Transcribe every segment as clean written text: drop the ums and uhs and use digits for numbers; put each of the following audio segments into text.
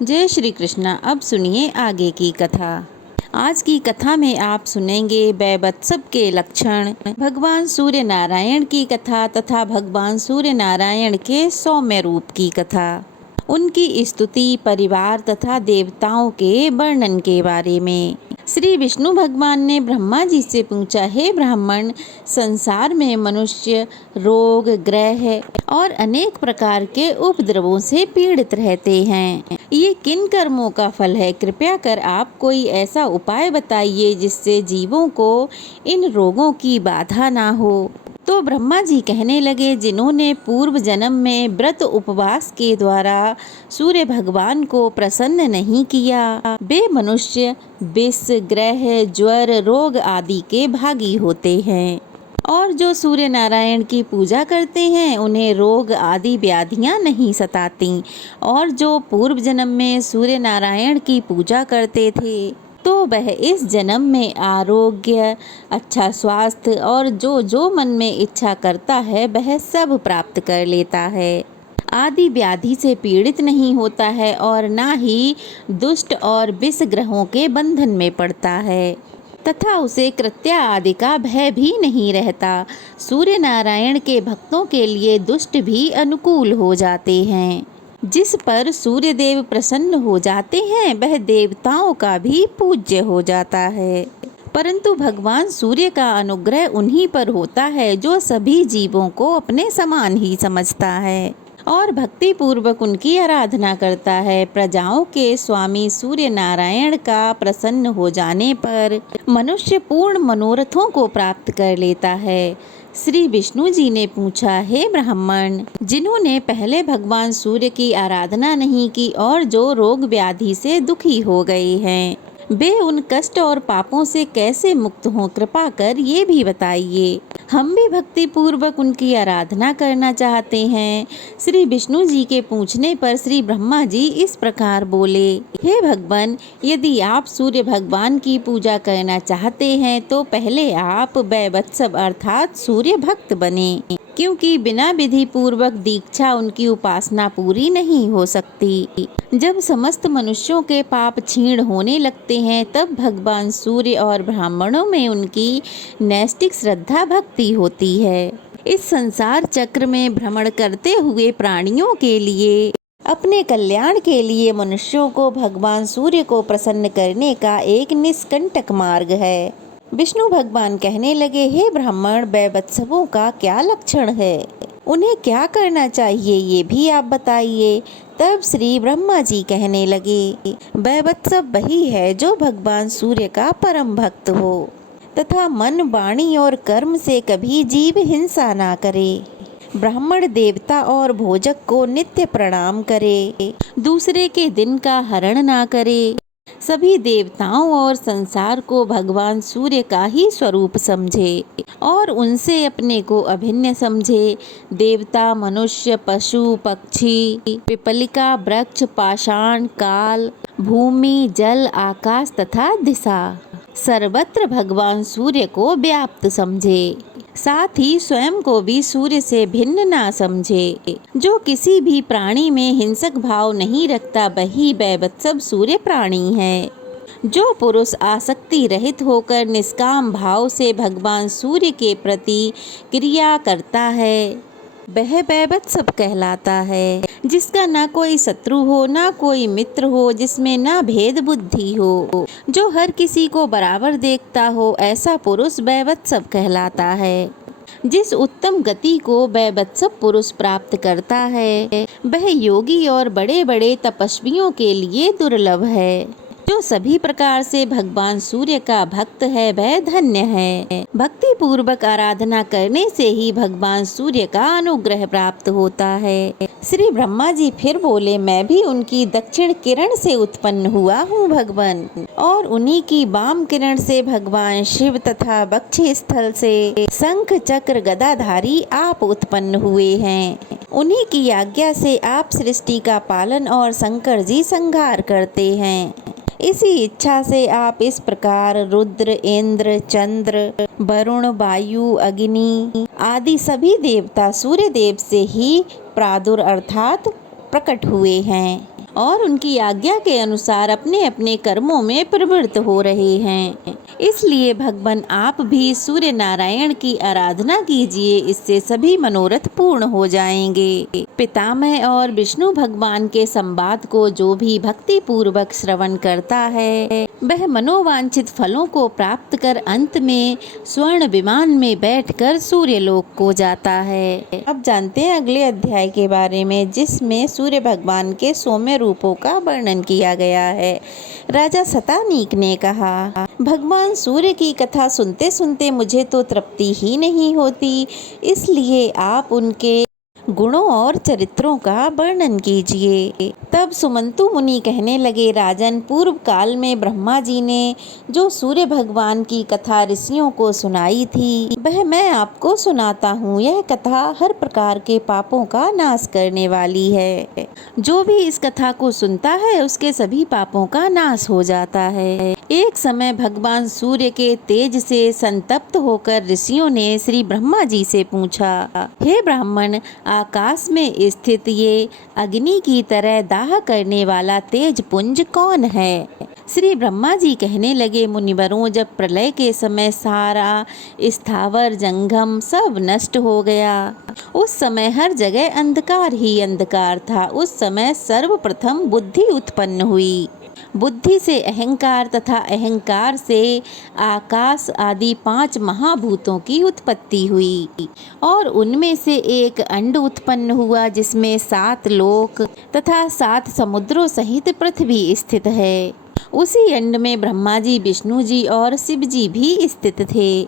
जय श्री कृष्णा। अब सुनिए आगे की कथा। आज की कथा में आप सुनेंगे वैवत्सव के लक्षण, भगवान सूर्य नारायण की कथा तथा भगवान सूर्य नारायण के सौम्य रूप की कथा, उनकी स्तुति, परिवार तथा देवताओं के वर्णन के बारे में। श्री विष्णु भगवान ने ब्रह्मा जी से पूछा, हे ब्राह्मण, संसार में मनुष्य रोग, ग्रह और अनेक प्रकार के उपद्रवों से पीड़ित रहते हैं। ये किन कर्मों का फल है? कृपया कर आप कोई ऐसा उपाय बताइए जिससे जीवों को इन रोगों की बाधा ना हो। तो ब्रह्मा जी कहने लगे, जिन्होंने पूर्व जन्म में व्रत उपवास के द्वारा सूर्य भगवान को प्रसन्न नहीं किया, वे मनुष्य विष, ग्रह, ज्वर, रोग आदि के भागी होते हैं। और जो सूर्य नारायण की पूजा करते हैं, उन्हें रोग आदि व्याधियां नहीं सताती। और जो पूर्व जन्म में सूर्य नारायण की पूजा करते थे, तो वह इस जन्म में आरोग्य, अच्छा स्वास्थ्य और जो मन में इच्छा करता है वह सब प्राप्त कर लेता है। आदि व्याधि से पीड़ित नहीं होता है और ना ही दुष्ट और विष ग्रहों के बंधन में पड़ता है, तथा उसे कृत्या आदि का भय भी नहीं रहता। सूर्य नारायण के भक्तों के लिए दुष्ट भी अनुकूल हो जाते हैं। जिस पर सूर्य देव प्रसन्न हो जाते हैं, वह देवताओं का भी पूज्य हो जाता है। परंतु भगवान सूर्य का अनुग्रह उन्हीं पर होता है जो सभी जीवों को अपने समान ही समझता है और भक्ति पूर्वक उनकी आराधना करता है। प्रजाओं के स्वामी सूर्य नारायण का प्रसन्न हो जाने पर मनुष्य पूर्ण मनोरथों को प्राप्त कर लेता है। श्री विष्णु जी ने पूछा, हे ब्राह्मण, जिन्होंने पहले भगवान सूर्य की आराधना नहीं की और जो रोग व्याधि से दुखी हो गए हैं, वे उन कष्ट और पापों से कैसे मुक्त हों? कृपा कर ये भी बताइए। हम भी भक्ति पूर्वक उनकी आराधना करना चाहते हैं। श्री विष्णु जी के पूछने पर श्री ब्रह्मा जी इस प्रकार बोले, हे भगवान, यदि आप सूर्य भगवान की पूजा करना चाहते हैं तो पहले आप वैवत्सव अर्थात सूर्य भक्त बने, क्योंकि बिना विधि पूर्वक दीक्षा उनकी उपासना पूरी नहीं हो सकती। जब समस्त मनुष्यों के पाप क्षीण होने लगते हैं, तब भगवान सूर्य और ब्राह्मणों में उनकी नैष्टिक श्रद्धा भक्ति होती है। इस संसार चक्र में भ्रमण करते हुए प्राणियों के लिए, अपने कल्याण के लिए मनुष्यों को भगवान सूर्य को प्रसन्न करने का एक निष्कंटक मार्ग है। विष्णु भगवान कहने लगे, हे ब्राह्मण, वैवत्सवों का क्या लक्षण है? उन्हें क्या करना चाहिए ये भी आप बताइए। तब श्री ब्रह्मा जी कहने लगे, वैवत्सव वही है जो भगवान सूर्य का परम भक्त हो तथा मन, वाणी और कर्म से कभी जीव हिंसा ना करे, ब्राह्मण, देवता और भोजक को नित्य प्रणाम करे, दूसरे के दिन का हरण ना करे, सभी देवताओं और संसार को भगवान सूर्य का ही स्वरूप समझे और उनसे अपने को अभिन्न समझे। देवता, मनुष्य, पशु, पक्षी, पिपलिका, वृक्ष, पाषाण, काल, भूमि, जल, आकाश तथा दिशा सर्वत्र भगवान सूर्य को व्याप्त समझे। साथ ही स्वयं को भी सूर्य से भिन्न ना समझे। जो किसी भी प्राणी में हिंसक भाव नहीं रखता, वही वैवत्सव सूर्य प्राणी है। जो पुरुष आसक्ति रहित होकर निष्काम भाव से भगवान सूर्य के प्रति क्रिया करता है, वह वैवत्सव कहलाता है। जिसका ना कोई शत्रु हो, ना कोई मित्र हो, जिसमें ना भेद बुद्धि हो, जो हर किसी को बराबर देखता हो, ऐसा पुरुष वैवत्सव कहलाता है। जिस उत्तम गति को वैवत्सव पुरुष प्राप्त करता है, वह योगी और बड़े बड़े तपस्वियों के लिए दुर्लभ है। जो सभी प्रकार से भगवान सूर्य का भक्त है, वह धन्य है। भक्ति पूर्वक आराधना करने से ही भगवान सूर्य का अनुग्रह प्राप्त होता है। श्री ब्रह्मा जी फिर बोले, मैं भी उनकी दक्षिण किरण से उत्पन्न हुआ हूँ भगवान, और उन्हीं की वाम किरण से भगवान शिव तथा वक्षि स्थल से शंख, चक्र, गदाधारी आप उत्पन्न हुए हैं। उन्हीं की आज्ञा से आप सृष्टि का पालन और शंकर जी संहार करते हैं। इसी इच्छा से आप इस प्रकार रुद्र, इंद्र, चंद्र, वरुण, वायु, अग्नि आदि सभी देवता सूर्य देव से ही प्रादुर अर्थात प्रकट हुए हैं और उनकी आज्ञा के अनुसार अपने अपने कर्मों में प्रवृत्त हो रहे हैं। इसलिए भगवान आप भी सूर्य नारायण की आराधना कीजिए, इससे सभी मनोरथ पूर्ण हो जाएंगे। पितामह और विष्णु भगवान के संवाद को जो भी भक्ति पूर्वक श्रवण करता है वह मनोवांछित फलों को प्राप्त कर अंत में स्वर्ण विमान में बैठकर सूर्य लोक को जाता है। अब जानते हैं अगले अध्याय के बारे में, जिसमें सूर्य भगवान के सौम्य रूपों का वर्णन किया गया है। राजा शतानीक ने कहा, भगवान सूर्य की कथा सुनते सुनते मुझे तो तृप्ति ही नहीं होती, इसलिए आप उनके गुणों और चरित्रों का वर्णन कीजिए। तब सुमंतु मुनि कहने लगे, राजन, पूर्व काल में ब्रह्मा जी ने जो सूर्य भगवान की कथा ऋषियों को सुनाई थी वह मैं आपको सुनाता हूँ। यह कथा हर प्रकार के पापों का नाश करने वाली है। जो भी इस कथा को सुनता है उसके सभी पापों का नाश हो जाता है। एक समय भगवान सूर्य के तेज से संतप्त होकर ऋषियों ने श्री ब्रह्मा जी से पूछा, हे ब्राह्मण, आकाश में स्थित ये अग्नि की तरह दाह करने वाला तेज पुंज कौन है? श्री ब्रह्मा जी कहने लगे, मुनिवरों, जब प्रलय के समय सारा स्थावर जंगम सब नष्ट हो गया, उस समय हर जगह अंधकार ही अंधकार था। उस समय सर्वप्रथम बुद्धि उत्पन्न हुई। बुद्धि से अहंकार तथा अहंकार से आकाश आदि 5 महाभूतों की उत्पत्ति हुई और उनमें से एक अंड उत्पन्न हुआ जिसमें 7 लोक तथा 7 समुद्रों सहित पृथ्वी स्थित है। उसी अंड में ब्रह्मा जी, विष्णु जी और शिव जी भी स्थित थे।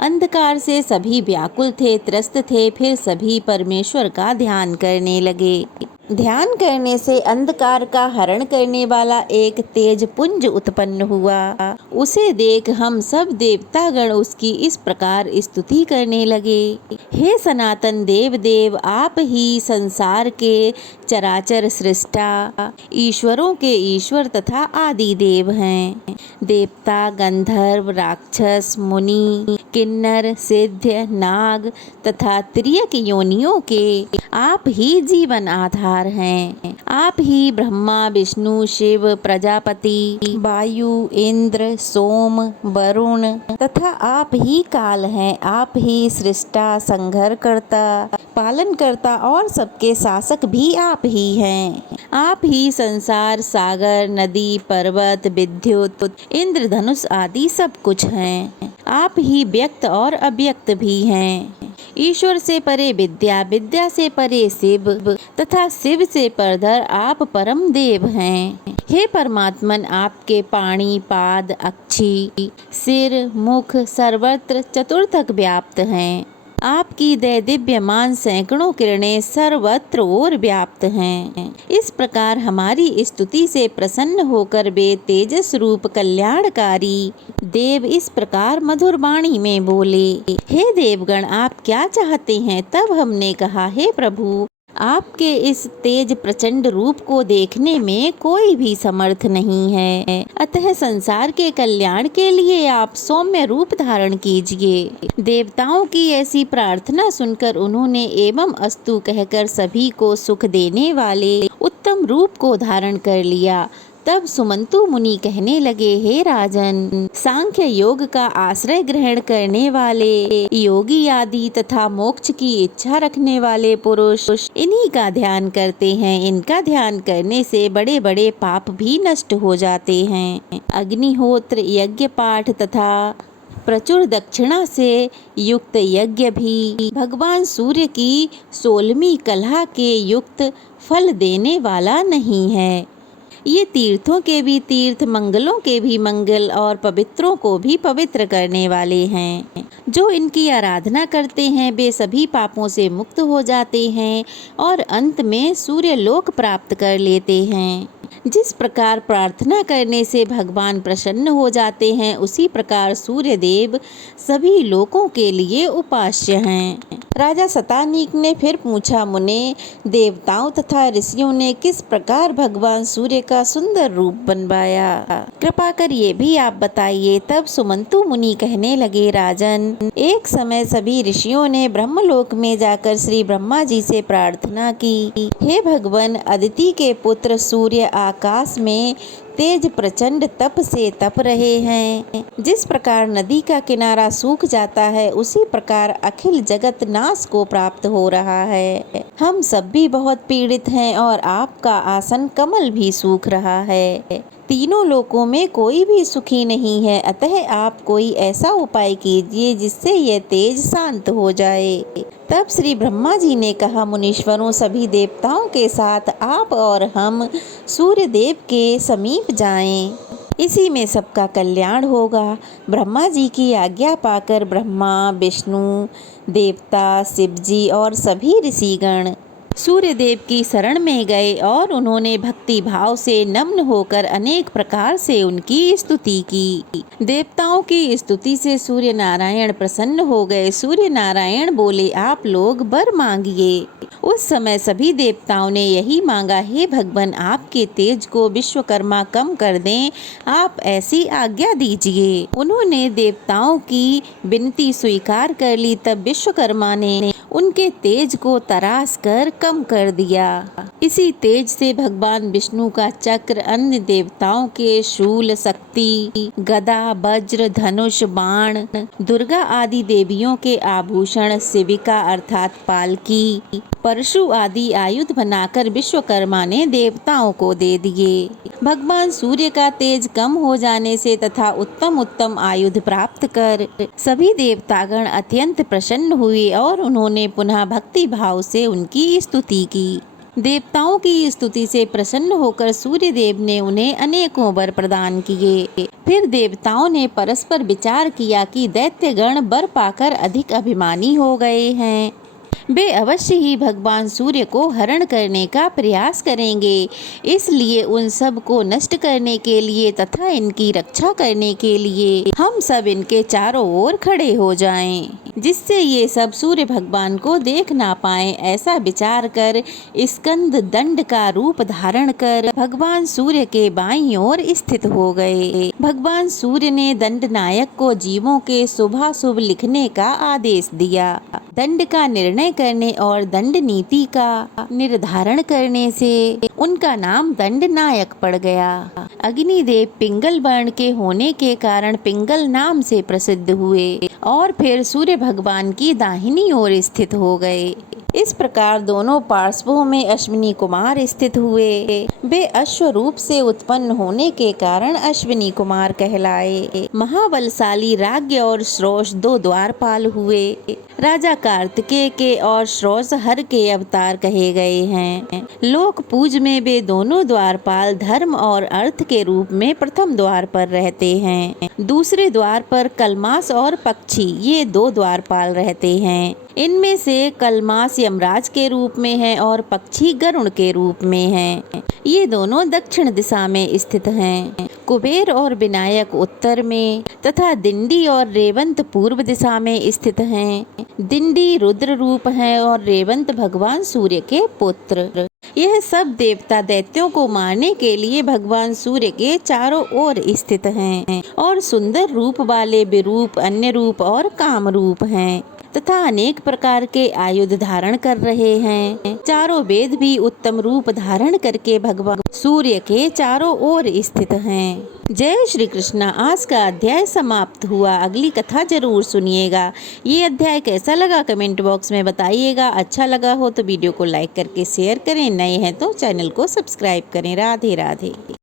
अंधकार से सभी व्याकुल थे, त्रस्त थे। फिर सभी परमेश्वर का ध्यान करने लगे। ध्यान करने से अंधकार का हरण करने वाला एक तेज पुंज उत्पन्न हुआ। उसे देख हम सब देवतागण उसकी इस प्रकार स्तुति करने लगे, हे सनातन देव देव, आप ही संसार के चराचर सृष्टा, ईश्वरों के ईश्वर तथा आदि देव हैं। देवता, गंधर्व, राक्षस, मुनि, किन्नर, सिद्ध, नाग तथा त्रियक योनियों के आप ही जीवन आधार हैं। आप ही ब्रह्मा, विष्णु, शिव, प्रजापति, वायु, इंद्र, सोम, वरुण तथा आप ही काल हैं। आप ही सृष्टा, संहार करता, पालन करता और सबके शासक भी आप ही हैं। आप ही संसार, सागर, नदी, पर्वत, विद्युत, इंद्रधनुष आदि सब कुछ हैं। आप ही व्यक्त और अव्यक्त भी हैं। ईश्वर से परे विद्या, विद्या से परे शिव तथा शिव से परधर आप परम देव हैं। हे परमात्मन, आपके पाणी, पाद, अक्षी, सिर, मुख सर्वत्र चतुर्थक व्याप्त हैं। आपकी दैदिव्यमान सैकड़ों किरणें सर्वत्र और व्याप्त हैं। इस प्रकार हमारी स्तुति से प्रसन्न होकर वे तेजस रूप कल्याणकारी देव इस प्रकार मधुर वाणी में बोले, हे देवगण, आप क्या चाहते हैं? तब हमने कहा, हे प्रभु, आपके इस तेज प्रचंड रूप को देखने में कोई भी समर्थ नहीं है, अतः संसार के कल्याण के लिए आप सौम्य रूप धारण कीजिए। देवताओं की ऐसी प्रार्थना सुनकर उन्होंने एवं अस्तु कहकर सभी को सुख देने वाले उत्तम रूप को धारण कर लिया। तब सुमंतु मुनि कहने लगे, हे राजन, सांख्य योग का आश्रय ग्रहण करने वाले योगी आदि तथा मोक्ष की इच्छा रखने वाले पुरुष इन्हीं का ध्यान करते हैं। इनका ध्यान करने से बड़े बड़े पाप भी नष्ट हो जाते हैं। अग्निहोत्र, यज्ञ पाठ तथा प्रचुर दक्षिणा से युक्त यज्ञ भी भगवान सूर्य की 16वीं कला के युक्त फल देने वाला नहीं है। ये तीर्थों के भी तीर्थ, मंगलों के भी मंगल और पवित्रों को भी पवित्र करने वाले हैं। जो इनकी आराधना करते हैं वे सभी पापों से मुक्त हो जाते हैं और अंत में सूर्य लोक प्राप्त कर लेते हैं। जिस प्रकार प्रार्थना करने से भगवान प्रसन्न हो जाते हैं, उसी प्रकार सूर्य देव सभी लोगों के लिए उपास्य हैं। राजा शतानीक ने फिर पूछा, मुने, देवताओं तथा ऋषियों ने किस प्रकार भगवान सूर्य का सुंदर रूप बनवाया? कृपा कर ये भी आप बताइए। तब सुमंतु मुनि कहने लगे, राजन, एक समय सभी ऋषियों ने ब्रह्मलोक में जाकर श्री ब्रह्मा जी से प्रार्थना की, हे भगवान, अदिति के पुत्र सूर्य आकाश में तेज प्रचंड तप से तप रहे हैं। जिस प्रकार नदी का किनारा सूख जाता है, उसी प्रकार अखिल जगत नाश को प्राप्त हो रहा है। हम सब भी बहुत पीड़ित हैं और आपका आसन कमल भी सूख रहा है। तीनों लोकों में कोई भी सुखी नहीं है, अतः आप कोई ऐसा उपाय कीजिए जिससे यह तेज शांत हो जाए। तब श्री ब्रह्मा जी ने कहा, मुनीश्वरों, सभी देवताओं के साथ आप और हम सूर्य देव के समीप जाएं। इसी में सबका कल्याण होगा। ब्रह्मा जी की आज्ञा पाकर ब्रह्मा, विष्णु, देवता, शिव जी और सभी ऋषिगण सूर्य देव की शरण में गए और उन्होंने भक्ति भाव से नम्न होकर अनेक प्रकार से उनकी स्तुति की। देवताओं की स्तुति से सूर्य नारायण प्रसन्न हो गए। सूर्य नारायण बोले, आप लोग वर मांगिए। उस समय सभी देवताओं ने यही मांगा, हे भगवान, आपके तेज को विश्वकर्मा कम कर दें, आप ऐसी आज्ञा दीजिए। उन्होंने देवताओं की विनती स्वीकार कर ली। तब विश्वकर्मा ने उनके तेज को तराश कर कम कर दिया। इसी तेज से भगवान विष्णु का चक्र, अन्य देवताओं के शूल, शक्ति, गदा, वज्र, धनुष, बाण, दुर्गा आदि देवियों के आभूषण, शिविका अर्थात पालकी, परशु आदि आयुध बनाकर विश्वकर्मा ने देवताओं को दे दिए। भगवान सूर्य का तेज कम हो जाने से तथा उत्तम उत्तम आयुध प्राप्त कर सभी देवतागण अत्यंत प्रसन्न हुए और उन्होंने पुनः भक्ति भाव से उनकी स्तुति की। देवताओं की स्तुति से प्रसन्न होकर सूर्य देव ने उन्हें अनेकों वर प्रदान किए। फिर देवताओं ने परस्पर विचार किया कि दैत्यगण वर पाकर अधिक अभिमानी हो गए हैं, वे अवश्य ही भगवान सूर्य को हरण करने का प्रयास करेंगे। इसलिए उन सब को नष्ट करने के लिए तथा इनकी रक्षा करने के लिए हम सब इनके चारों ओर खड़े हो जाएं, जिससे ये सब सूर्य भगवान को देख ना पाएं। ऐसा विचार कर स्कंद दंड का रूप धारण कर भगवान सूर्य के बाईं ओर स्थित हो गए। भगवान सूर्य ने दंड नायक को जीवों के शुभाशुभ लिखने का आदेश दिया। दंड का निर्णय करने और दंड नीति का निर्धारण करने से उनका नाम दंड नायक पड़ गया। अग्निदेव पिंगल वर्ण के होने के कारण पिंगल नाम से प्रसिद्ध हुए और फिर सूर्य भगवान की दाहिनी ओर स्थित हो गए। इस प्रकार दोनों पार्श्वों में अश्विनी कुमार स्थित हुए। वे अश्व रूप से उत्पन्न होने के कारण अश्विनी कुमार कहलाए। महाबलशाली राज्ञ और श्रोष दो द्वारपाल हुए। राजा कार्तिकेय के और श्रोष हर के अवतार कहे गए हैं। लोक पूज में वे दोनों द्वारपाल धर्म और अर्थ के रूप में प्रथम द्वार पर रहते हैं। दूसरे द्वार पर कलमास और पक्षी, ये दो द्वारपाल रहते हैं। इनमें से कलमास यमराज के रूप में है और पक्षी गरुण के रूप में है। ये दोनों दक्षिण दिशा में स्थित हैं। कुबेर और विनायक उत्तर में तथा दिंडी और रेवंत पूर्व दिशा में स्थित हैं। दिंडी रुद्र रूप है और रेवंत भगवान सूर्य के पुत्र। यह सब देवता दैत्यों को मारने के लिए भगवान सूर्य के चारों ओर स्थित हैं और सुंदर रूप वाले विरूप, अन्य रूप और काम रूप हैं तथा अनेक प्रकार के आयुध धारण कर रहे हैं। चारों वेद भी उत्तम रूप धारण करके भगवान सूर्य के चारों ओर स्थित हैं। जय श्री कृष्णा। आज का अध्याय समाप्त हुआ। अगली कथा जरूर सुनिएगा। ये अध्याय कैसा लगा कमेंट बॉक्स में बताइएगा। अच्छा लगा हो तो वीडियो को लाइक करके शेयर करें। नए हैं तो चैनल को सब्सक्राइब करें। राधे राधे।